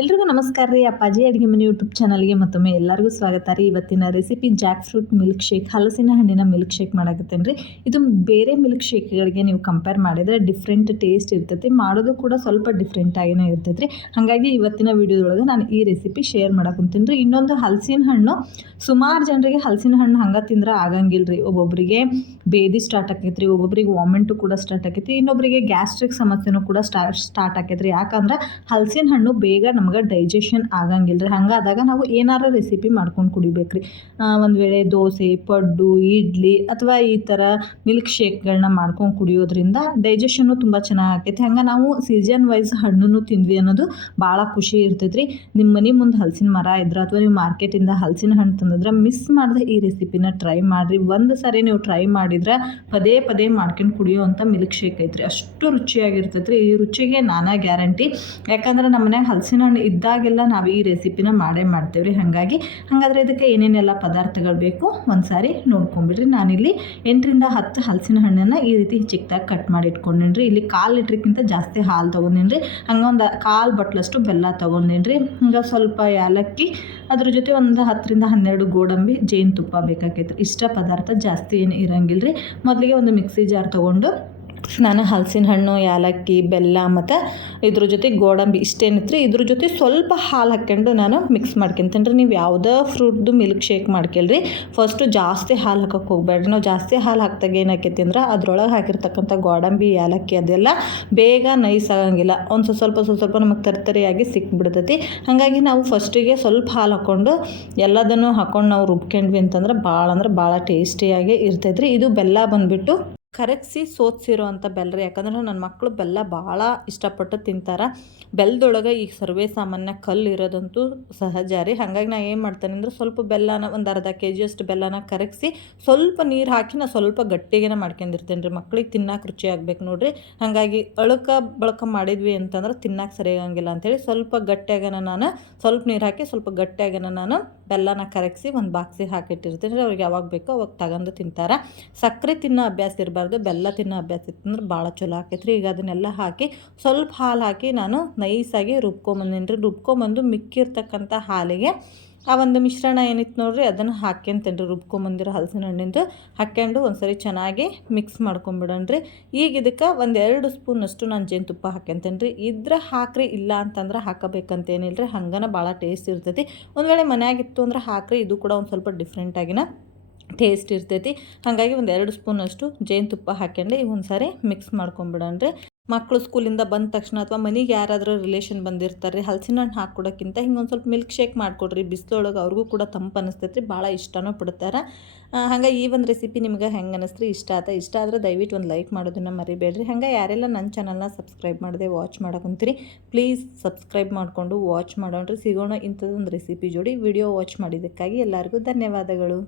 ಎಲ್ರಿಗೂ ನಮಸ್ಕಾರ ರೀ. ಅಪ್ಪಾಜಿ ಅಡುಗೆ ಮನೆ ಯೂಟ್ಯೂಬ್ ಚಾನಲ್ಗೆ ಮತ್ತೊಮ್ಮೆ ಎಲ್ಲರಿಗೂ ಸ್ವಾಗತ ರೀ. ಇವತ್ತಿನ recipe jackfruit milkshake, ಹಲಸಿನ ಹಣ್ಣಿನ ಮಿಲ್ಕ್ ಶೇಕ್ ಮಾಡಕತ್ತೇನೆ ರೀ. ಇದು ಬೇರೆ ಮಿಲ್ಕ್ ಶೇಕ್ಗಳಿಗೆ ನೀವು ಕಂಪೇರ್ ಮಾಡಿದರೆ ಡಿಫ್ರೆಂಟ್ ಟೇಸ್ಟ್ ಇರ್ತೈತಿ, ಮಾಡೋದು ಕೂಡ ಸ್ವಲ್ಪ ಡಿಫ್ರೆಂಟ್ ಆಗಿನೇ ಇರ್ತೈತೆ ರೀ. ಹಾಗಾಗಿ ಇವತ್ತಿನ ವಿಡಿಯೋದೊಳಗೆ ನಾನು ಈ ರೆಸಿಪಿ ಶೇರ್ ಮಾಡಕಂತೀನಿ ರೀ. ಇನ್ನೊಂದು ಹಲಸಿನ ಹಣ್ಣು, ಸುಮಾರು ಜನರಿಗೆ ಹಲಸಿನ ಹಣ್ಣು ಹಂಗೆ ತಿಂದ್ರೆ ಆಗಂಗಿಲ್ಲ ರೀ. ಒಬ್ಬೊಬ್ಬರಿಗೆ ಬೇದಿ ಸ್ಟಾರ್ಟ್ ಆಕೈತೆ ರೀ, ಒಬ್ಬೊಬ್ಬರಿಗೆ ವಾಮಿಂಟು ಕೂಡ ಸ್ಟಾರ್ಟ್ ಆಕೈತಿ, ಇನ್ನೊಬ್ಬರಿಗೆ ಗ್ಯಾಸ್ಟ್ರಿಕ್ ಸಮಸ್ಯೆನೂ ಕೂಡ ಸ್ಟಾರ್ಟ್ ಆಕೈತೆ ರೀ. ಯಾಕಂದ್ರೆ ಹಲಸಿನ ಹಣ್ಣು ಬೇಗ ನಮ್ಗೆ ಡೈಜೆಷನ್ ಆಗಂಗಿಲ್ಲ ರೀ. ಹಂಗಾದಾಗ ನಾವು ಏನಾರ ರೆಸಿಪಿ ಮಾಡ್ಕೊಂಡು ಕುಡಿಬೇಕು ರೀ. ಒಂದು ವೇಳೆ ದೋಸೆ, ಪಡ್ಡು, ಇಡ್ಲಿ ಅಥವಾ ಈ ಥರ ಮಿಲ್ಕ್ ಶೇಕ್ಗಳನ್ನ ಮಾಡ್ಕೊಂಡು ಕುಡಿಯೋದ್ರಿಂದ ಡೈಜೆಷನ್ನು ತುಂಬ ಚೆನ್ನಾಗಿ ಆಕೈತಿ. ಹಂಗೆ ನಾವು ಸೀಸನ್ ವೈಸ್ ಹಣ್ಣು ತಿಂದ್ವಿ ಅನ್ನೋದು ಭಾಳ ಖುಷಿ ಇರ್ತೈತೆ ರೀ. ನಿಮ್ಮ ಮನೆ ಮುಂದೆ ಹಲಸಿನ ಮರ ಇದ್ರೆ ಅಥವಾ ನೀವು ಮಾರ್ಕೆಟಿಂದ ಹಲಸಿನ ಹಣ್ಣು ತಂದಿದ್ರೆ ಮಿಸ್ ಮಾಡಿದ್ರೆ ಈ ರೆಸಿಪಿನ ಟ್ರೈ ಮಾಡಿರಿ. ಒಂದು ಸಾರಿ ನೀವು ಟ್ರೈ ಮಾಡಿದ್ರೆ ಪದೇ ಪದೇ ಮಾಡ್ಕೊಂಡು ಕುಡಿಯೋ ಅಂಥ ಮಿಲ್ಕ್ ಶೇಕ್ ಐತ್ರಿ. ಅಷ್ಟು ರುಚಿಯಾಗಿರ್ತೈತೆ ರೀ. ಈ ರುಚಿಗೆ ನಾನಾ ಗ್ಯಾರಂಟಿ. ಯಾಕಂದ್ರೆ ನಮ್ಮ ಮನ್ಯಾಗ ಹಲಸಿನ ಹಣ್ಣು ಇದ್ದಾಗೆಲ್ಲ ನಾವು ಈ ರೆಸಿಪಿನ ಮಾಡ್ತೇವೆ ರೀ. ಹಾಗಾದರೆ ಇದಕ್ಕೆ ಏನೇನೆಲ್ಲ ಪದಾರ್ಥಗಳು ಬೇಕು ಒಂದು ಸಾರಿ ನೋಡ್ಕೊಂಬಿಡ್ರಿ. ನಾನಿಲ್ಲಿ 8ರಿಂದ 10 ಹಲಸಿನ ಹಣ್ಣನ್ನು ಈ ರೀತಿ ಚಿಕ್ಕದಾಗಿ ಕಟ್ ಮಾಡಿ ಇಟ್ಕೊಂಡೇನಿ ರೀ. ಇಲ್ಲಿ 1/4 ಲೀಟ್ರ್ಗಿಂತ ಜಾಸ್ತಿ ಹಾಲು ತೊಗೊಂಡೇನಿ ರೀ. ಹಂಗೆ ಒಂದು 1/4 ಬಟ್ಲಷ್ಟು ಬೆಲ್ಲ ತೊಗೊಂಡೇನಿ ರೀ. ಹಂಗೆ ಸ್ವಲ್ಪ ಏಲಕ್ಕಿ, ಅದ್ರ ಜೊತೆ ಒಂದು 10ರಿಂದ 12 ಗೋಡಂಬಿ, ಜೇನುತುಪ್ಪ ಬೇಕಾಕೈತೆ. ಇಷ್ಟ ಪದಾರ್ಥ ಜಾಸ್ತಿ ಏನು ಇರಂಗಿಲ್ಲ ರೀ. ಮೊದಲಿಗೆ ಒಂದು ಮಿಕ್ಸಿ ಜಾರ್ ತೊಗೊಂಡು ನಾನು ಹಲಸಿನ ಹಣ್ಣು, ಏಲಕ್ಕಿ, ಬೆಲ್ಲ ಮತ್ತು ಇದ್ರ ಜೊತೆ ಗೋಡಂಬಿ ಇಷ್ಟೇನಿತ್ತು ರೀ. ಇದ್ರ ಜೊತೆ ಸ್ವಲ್ಪ ಹಾಲು ಹಾಕ್ಕೊಂಡು ನಾನು ಮಿಕ್ಸ್ ಮಾಡ್ಕೊತೀನಿ ರೀ. ನೀವು ಯಾವುದೇ ಫ್ರೂಟ್ದು ಮಿಲ್ಕ್ ಶೇಕ್ ಮಾಡ್ಕೊಳ್ರಿ, ಫಸ್ಟು ಜಾಸ್ತಿ ಹಾಲು ಹಾಕೋಕ್ಕೆ ಹೋಗ್ಬೇಡ್ರಿ. ನಾವು ಜಾಸ್ತಿ ಹಾಲು ಹಾಕಿದಾಗ ಏನಾಕೈತಿ ಅಂದ್ರೆ ಅದ್ರೊಳಗೆ ಹಾಕಿರ್ತಕ್ಕಂಥ ಗೋಡಂಬಿ, ಏಲಕ್ಕಿ ಅದೆಲ್ಲ ಬೇಗ ನೈಸ್ ಆಗಂಗಿಲ್ಲ. ಒಂದು ಸ್ವಲ್ಪ ನಮಗೆ ತರಿಯಾಗಿ ಸಿಕ್ಬಿಡ್ತೈತಿ. ಹಾಗಾಗಿ ನಾವು ಫಸ್ಟಿಗೆ ಸ್ವಲ್ಪ ಹಾಲು ಹಾಕ್ಕೊಂಡು ಎಲ್ಲದನ್ನು ಹಾಕ್ಕೊಂಡು ನಾವು ರುಬ್ಕೊಂಡ್ವಿ ಅಂತಂದ್ರೆ ಭಾಳ ಟೇಸ್ಟಿಯಾಗಿ ಇರ್ತೈತೆ ರೀ. ಇದು ಬೆಲ್ಲ ಬಂದುಬಿಟ್ಟು ಕರಗಿಸಿ ಸೋದಿಸಿರೋ ಅಂಥ ಬೆಲ್ಲ ರೀ. ಯಾಕಂದ್ರೆ ನನ್ನ ಮಕ್ಕಳು ಬೆಲ್ಲ ಭಾಳ ಇಷ್ಟಪಟ್ಟು ತಿಂತಾರೆ. ಬೆಲ್ಲದೊಳಗೆ ಈಗ ಸರ್ವೇ ಸಾಮಾನ್ಯ ಕಲ್ಲು ಇರೋದಂತೂ ಸಹಜ ರೀ. ಹಾಗಾಗಿ ನಾನು ಏನು ಮಾಡ್ತೇನೆ ಅಂದರೆ ಸ್ವಲ್ಪ ಬೆಲ್ಲನ ಒಂದು ಅರ್ಧ kg ಅಷ್ಟು ಬೆಲ್ಲನ ಕರಗಿಸಿ ಸ್ವಲ್ಪ ನೀರು ಹಾಕಿ ನಾನು ಸ್ವಲ್ಪ ಗಟ್ಟಿಗೆನ ಮಾಡ್ಕೊಂಡಿರ್ತೇನೆ ರೀ. ಮಕ್ಳಿಗೆ ತಿನ್ನಕ್ಕೆ ರುಚಿ ಆಗ್ಬೇಕು ನೋಡಿರಿ. ಹಾಗಾಗಿ ಬಳಕ ಮಾಡಿದ್ವಿ ಅಂತಂದ್ರೆ ತಿನ್ನಕ್ಕೆ ಸರಿಯಾಗಂಗಿಲ್ಲ ಅಂಥೇಳಿ ಸ್ವಲ್ಪ ಗಟ್ಟಿಯಾಗನ ನಾನು ಸ್ವಲ್ಪ ನೀರು ಹಾಕಿ ಸ್ವಲ್ಪ ಗಟ್ಟಿಯಾಗನ ನಾನು ಬೆಲ್ಲನ ಕರಗಿಸಿ ಒಂದು ಬಾಕ್ಸಿಗೆ ಹಾಕಿಟ್ಟಿರ್ತೀನಿ ರೀ. ಅವ್ರಿಗೆ ಯಾವಾಗ ಬೇಕೋ ಅವಾಗ ತಗೊಂಡು ತಿಂತಾರೆ. ಸಕ್ಕರೆ ತಿನ್ನೋ ಅಭ್ಯಾಸ ಇರಬಾರ್ದು, ಬೆಲ್ಲ ತಿನ್ನೋ ಅಭ್ಯಾಸ ಇತ್ತಂದ್ರೆ ಭಾಳ ಚಲೋ ಆಕೈತೆ ರೀ. ಈಗ ಅದನ್ನೆಲ್ಲ ಹಾಕಿ ಸ್ವಲ್ಪ ಹಾಲು ಹಾಕಿ ನಾನು ನೈಸಾಗಿ ರುಬ್ಕೊಂಬಂದಿನಿ ರೀ. ರುಬ್ಕೊಂಬಂದು ಮಿಕ್ಕಿರ್ತಕ್ಕಂಥ ಹಾಲಿಗೆ ಆ ಒಂದು ಮಿಶ್ರಣ ಏನಿತ್ತು ನೋಡಿರಿ ಅದನ್ನು ಹಾಕ್ಯಂತೇನೆ ರೀ. ರುಬ್ಕೊಂಬಂದಿರೋ ಹಲಸಿನ ಹಣ್ಣಿಂದು ಹಾಕ್ಕೊಂಡು ಒಂದ್ಸರಿ ಚೆನ್ನಾಗಿ ಮಿಕ್ಸ್ ಮಾಡ್ಕೊಂಬಿಡೋಣ್ರಿ. ಈಗ ಇದಕ್ಕೆ 1-2 ಸ್ಪೂನಷ್ಟು ನಾನು ಜೇನುತುಪ್ಪ ಹಾಕ್ಯಂತೇನೆ ರೀ. ಇದ್ರೆ ಹಾಕ್ರಿ, ಇಲ್ಲ ಅಂತಂದ್ರೆ ಹಾಕಬೇಕಂತೇನಿಲ್ಲ ರೀ. ಹಂಗನ ಭಾಳ ಟೇಸ್ಟ್ ಇರ್ತೈತಿ. ಒಂದು ವೇಳೆ ಮನೆಯಾಗಿತ್ತು ಅಂದ್ರೆ ಹಾಕ್ರಿ. ಇದು ಕೂಡ ಒಂದು ಸ್ವಲ್ಪ ಡಿಫ್ರೆಂಟಾಗಿನ ಟೇಸ್ಟ್ ಇರ್ತೈತಿ. ಹಾಗಾಗಿ 1-2 ಸ್ಪೂನಷ್ಟು ಜೇನುತುಪ್ಪ ಹಾಕ್ಯಂಡು ಈಗ ಒಂದು ಸಾರಿ ಮಿಕ್ಸ್ ಮಾಡ್ಕೊಂಬಿಡೋಣ್ರಿ. ಮಕ್ಕಳು ಸ್ಕೂಲಿಂದ ಬಂದ ತಕ್ಷಣ ಅಥವಾ ಮನೆಗೆ ಯಾರಾದರೂ ರಿಲೇಷನ್ ಬಂದಿರ್ತಾರೆ ರೀ, ಹಲಸಿನ ಹಣ್ಣು ಹಾಕ್ಕೊಡೋಕ್ಕಿಂತ ಹಿಂಗೆ ಒಂದು ಸ್ವಲ್ಪ ಮಿಲ್ಕ್ ಶೇಕ್ ಮಾಡಿಕೊಡ್ರಿ. ಬಿಸಿಲೊಳಗೆ ಅವ್ರಿಗೂ ಕೂಡ ತಂಪು ಅನಿಸ್ತೈತೆ ರೀ, ಭಾಳ ಇಷ್ಟನೂ ಪಡ್ತಾರೆ. ಹಾಗಾಗಿ ಈ ಒಂದು ರೆಸಿಪಿ ನಿಮ್ಗೆ ಹೆಂಗೆ ಅನ್ನಿಸ್ತ್ರಿ? ಇಷ್ಟ ಆದರೆ ದಯವಿಟ್ಟು ಒಂದು ಲೈಕ್ ಮಾಡೋದನ್ನು ಮರಿಬೇಡ್ರಿ. ಹಾಗೆ ಯಾರೆಲ್ಲ ನನ್ನ ಚಾನಲ್ನ ಸಬ್ಸ್ಕ್ರೈಬ್ ಮಾಡದೆ ವಾಚ್ ಮಾಡಕೊಂತೀರಿ, ಪ್ಲೀಸ್ ಸಬ್ಸ್ಕ್ರೈಬ್ ಮಾಡಿಕೊಂಡು ವಾಚ್ ಮಾಡೋಣ್ರಿ. ಸಿಗೋಣ ಇಂಥದ್ದೊಂದು ರೆಸಿಪಿ ಜೋಡಿ. ವಿಡಿಯೋ ವಾಚ್ ಮಾಡಿದ್ದಕ್ಕಾಗಿ ಎಲ್ಲರಿಗೂ ಧನ್ಯವಾದಗಳು.